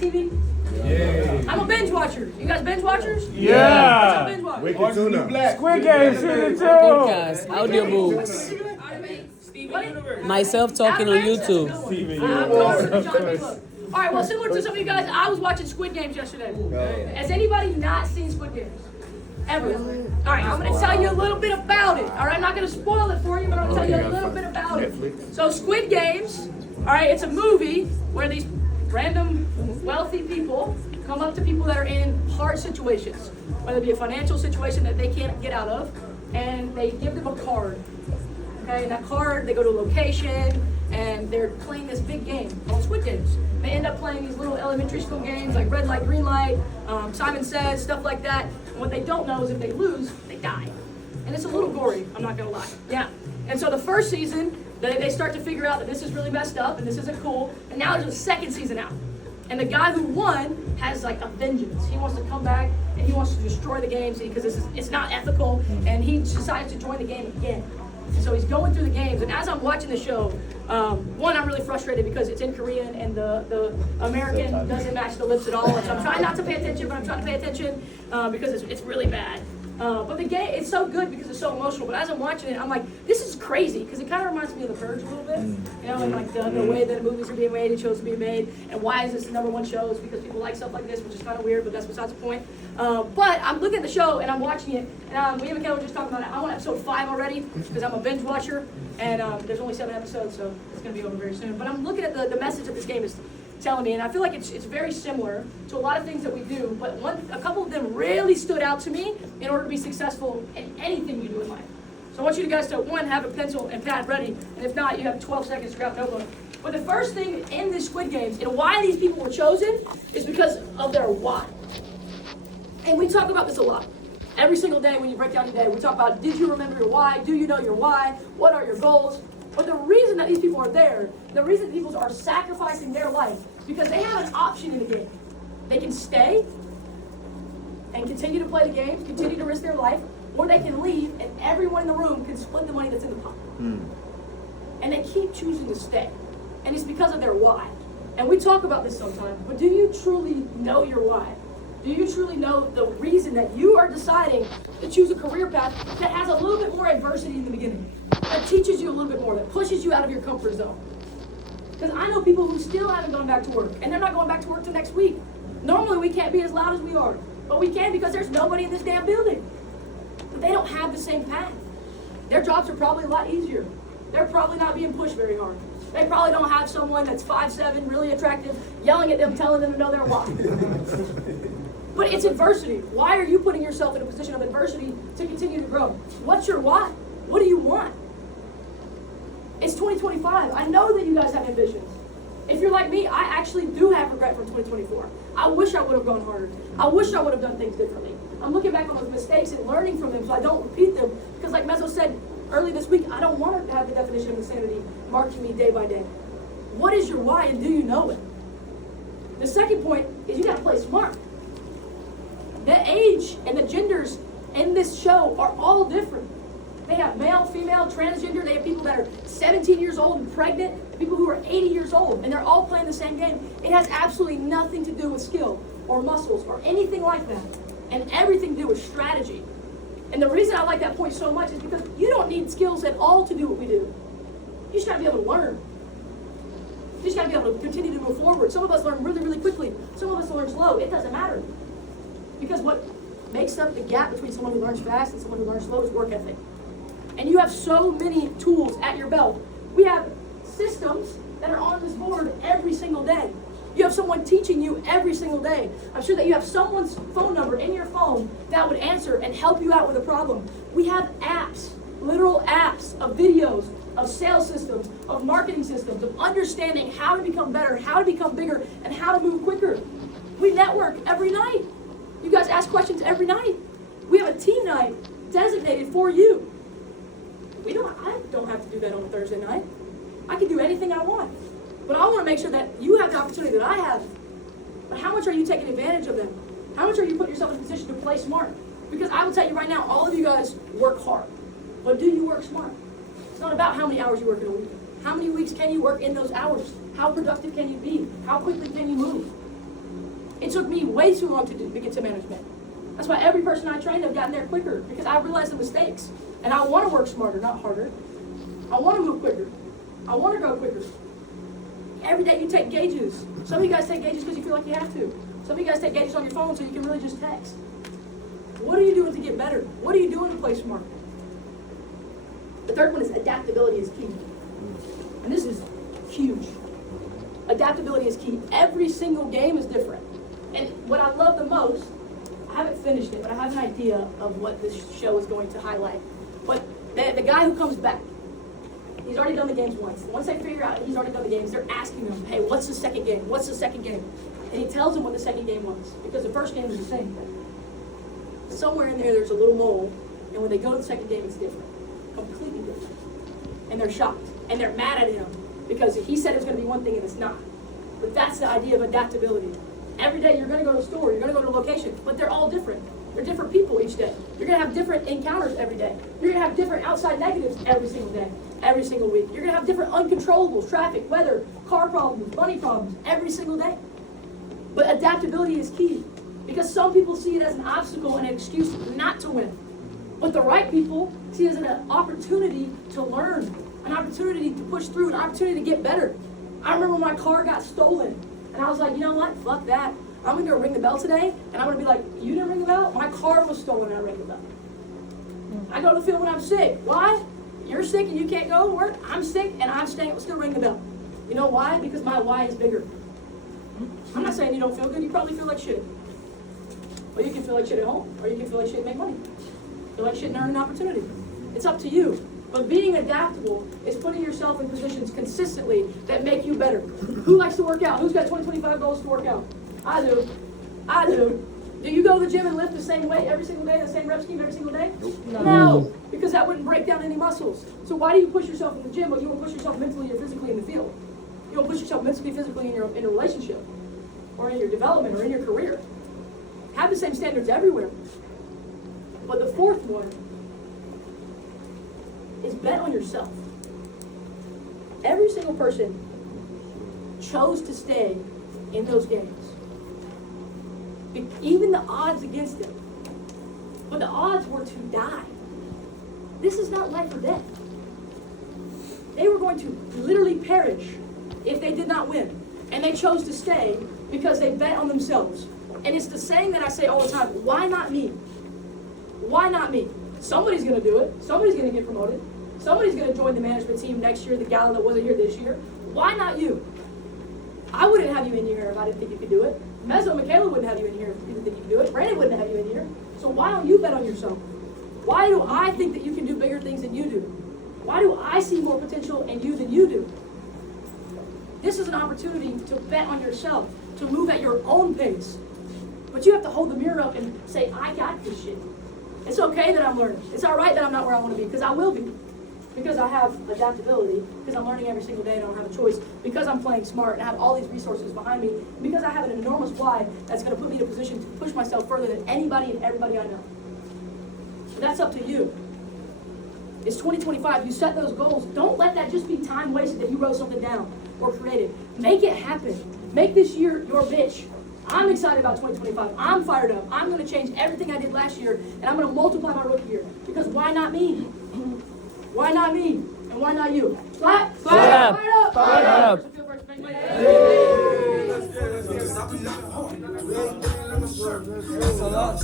TV? Yeah. I'm a binge watcher. You guys binge watchers? Yeah. Binge watchers. Wicked tuna. Squid Game season 2. Podcast, audiobooks. Myself talking on YouTube. All right, well, similar to some of you guys, I was watching Squid Games yesterday. Has anybody not seen Squid Games? Ever? All right, I'm going to tell you a little bit about it. All right, I'm not going to spoil it for you, but I'm going to tell you a little bit about it. So Squid Games, all right, it's a movie where these random wealthy people come up to people that are in hard situations, whether it be a financial situation that they can't get out of, and they give them a card. Okay, and that card, they go to a location, and they're playing this big game called Squid Games. They end up playing these little elementary school games like red light, green light, Simon Says, stuff like that. And what they don't know is if they lose, they die. And it's a little gory, I'm not gonna lie. Yeah. And so the first season, they start to figure out that this is really messed up and this isn't cool. And now there's a second season out. And the guy who won has like a vengeance. He wants to come back and he wants to destroy the games because it's not ethical. And he decides to join the game again. And so he's going through the games, and as I'm watching the show, one, I'm really frustrated because it's in Korean and the American doesn't match the lips at all. And so I'm trying not to pay attention, but I'm trying to pay attention because it's really bad. But the game, it's so good because it's so emotional. But as I'm watching it, I'm like, this is crazy because it kind of reminds me of The Purge a little bit. You know, and like the way that movies are being made and shows are being made. And why is this the #1 show? It's because people like stuff like this, which is kind of weird, but that's besides the point. But I'm looking at the show and I'm watching it. And Liam and Ken were just talking about it. I'm on episode 5 already because I'm a binge watcher. And there's only 7 episodes, so it's going to be over very soon. But I'm looking at the message that this game is telling me, and I feel like it's very similar to a lot of things that we do, but a couple of them really stood out to me in order to be successful in anything you do in life. So I want you guys to, one, have a pencil and pad ready, and if not, you have 12 seconds to grab a notebook. But the first thing in this Squid Games, and why these people were chosen, is because of their why. And we talk about this a lot. Every single day when you break down your day, we talk about, did you remember your why? Do you know your why? What are your goals? But the reason that these people are there, the reason that people are sacrificing their life, because they have an option in the game. They can stay and continue to play the game, continue to risk their life, or they can leave and everyone in the room can split the money that's in the pot. And they keep choosing to stay. And it's because of their why. And we talk about this sometimes, but do you truly know your why? Do you truly know the reason that you are deciding to choose a career path that has a little bit more adversity in the beginning? That teaches you a little bit more, that pushes you out of your comfort zone. Because I know people who still haven't gone back to work, and they're not going back to work till next week. Normally we can't be as loud as we are, but we can because there's nobody in this damn building. But they don't have the same path. Their jobs are probably a lot easier. They're probably not being pushed very hard. They probably don't have someone that's 5'7", really attractive, yelling at them, telling them to know their why. But it's adversity. Why are you putting yourself in a position of adversity to continue to grow? What's your why? What do you want? It's 2025. I know that you guys have ambitions. If you're like me, I actually do have regret from 2024. I wish I would have gone harder. I wish I would have done things differently. I'm looking back on those mistakes and learning from them so I don't repeat them. Because like Mezzo said early this week, I don't want to have the definition of insanity marking me day by day. What is your why and do you know it? The second point is you got to play smart. The age and the genders in this show are all different. They have male, female, transgender. They have people that are 17 years old and pregnant, people who are 80 years old, and they're all playing the same game. It has absolutely nothing to do with skill or muscles or anything like that, and everything to do with strategy. And the reason I like that point so much is because you don't need skills at all to do what we do. You just got to be able to learn. You just got to be able to continue to move forward. Some of us learn really, really quickly. Some of us learn slow. It doesn't matter. Because what makes up the gap between someone who learns fast and someone who learns slow is work ethic. And you have so many tools at your belt. We have systems that are on this board every single day. You have someone teaching you every single day. I'm sure that you have someone's phone number in your phone that would answer and help you out with a problem. We have apps, literal apps of videos, of sales systems, of marketing systems, of understanding how to become better, how to become bigger, and how to move quicker. We network every night. You guys ask questions every night. We have a team night designated for you. I don't have to do that on a Thursday night. I can do anything I want. But I want to make sure that you have the opportunity that I have. But how much are you taking advantage of them? How much are you putting yourself in a position to play smart? Because I will tell you right now, all of you guys work hard. But do you work smart? It's not about how many hours you work in a week. How many weeks can you work in those hours? How productive can you be? How quickly can you move? It took me way too long to get to management. That's why every person I trained have gotten there quicker, because I realized the mistakes. And I want to work smarter, not harder. I want to move quicker. I want to go quicker. Every day you take gauges. Some of you guys take gauges because you feel like you have to. Some of you guys take gauges on your phone so you can really just text. What are you doing to get better? What are you doing to play smart? The third one is adaptability is key. And this is huge. Adaptability is key. Every single game is different. And what I love the most, I haven't finished it, but I have an idea of what this show is going to highlight. But the guy who comes back, he's already done the games once. Once they figure out he's already done the games, they're asking him, hey, what's the second game? What's the second game? And he tells them what the second game was, because the first game was the same. Somewhere in there, there's a little mole, and when they go to the second game, it's different. Completely different. And they're shocked. And they're mad at him, because he said it was going to be one thing, and it's not. But that's the idea of adaptability. Every day, you're going to go to a store, you're going to go to a location, but they're all different. They're different people each day. You're going to have different encounters every day. You're going to have different outside negatives every single day, every single week. You're going to have different uncontrollables, traffic, weather, car problems, money problems, every single day. But adaptability is key, because some people see it as an obstacle and an excuse not to win. But the right people see it as an opportunity to learn, an opportunity to push through, an opportunity to get better. I remember when my car got stolen, and I was like, you know what, fuck that. I'm going to go ring the bell today, and I'm going to be like, you didn't ring the bell? My car was stolen, and I rang the bell. I go to the field when I'm sick. Why? You're sick and you can't go to work. I'm sick, and I'm staying, still ring the bell. You know why? Because my why is bigger. I'm not saying you don't feel good. You probably feel like shit. Or you can feel like shit at home, or you can feel like shit and make money. Feel like shit and earn an opportunity. It's up to you. But being adaptable is putting yourself in positions consistently that make you better. Who likes to work out? Who's got 2025 goals to work out? I do. I do. Do you go to the gym and lift the same weight every single day, the same rep scheme every single day? No, because that wouldn't break down any muscles. So why do you push yourself in the gym, but you won't push yourself mentally or physically in the field? You don't push yourself mentally, physically in a relationship, or in your development, or in your career. Have the same standards everywhere. But the fourth one is bet on yourself. Every single person chose to stay in those games. Even the odds against them. But the odds were to die. This is not life or death. They were going to literally perish if they did not win. And they chose to stay because they bet on themselves. And it's the saying that I say all the time, why not me? Why not me? Somebody's going to do it. Somebody's going to get promoted. Somebody's going to join the management team next year, the gala that wasn't here this year. Why not you? I wouldn't have you in here if I didn't think you could do it. Mezzo and Michaela wouldn't have you in here if you didn't think you could do it. Brandon wouldn't have you in here. So why don't you bet on yourself? Why do I think that you can do bigger things than you do? Why do I see more potential in you than you do? This is an opportunity to bet on yourself, to move at your own pace. But you have to hold the mirror up and say, I got this shit. It's okay that I'm learning. It's all right that I'm not where I want to be, because I will be. Because I have adaptability, because I'm learning every single day and I don't have a choice, because I'm playing smart and I have all these resources behind me, because I have an enormous why that's going to put me in a position to push myself further than anybody and everybody I know. So that's up to you. It's 2025. You set those goals. Don't let that just be time wasted that you wrote something down or created. Make it happen. Make this year your bitch. I'm excited about 2025. I'm fired up. I'm going to change everything I did last year, and I'm going to multiply my rookie year. Because why not me? Why not me? And why not you? Clap! Clap! Fire up! Fire up! Fire up!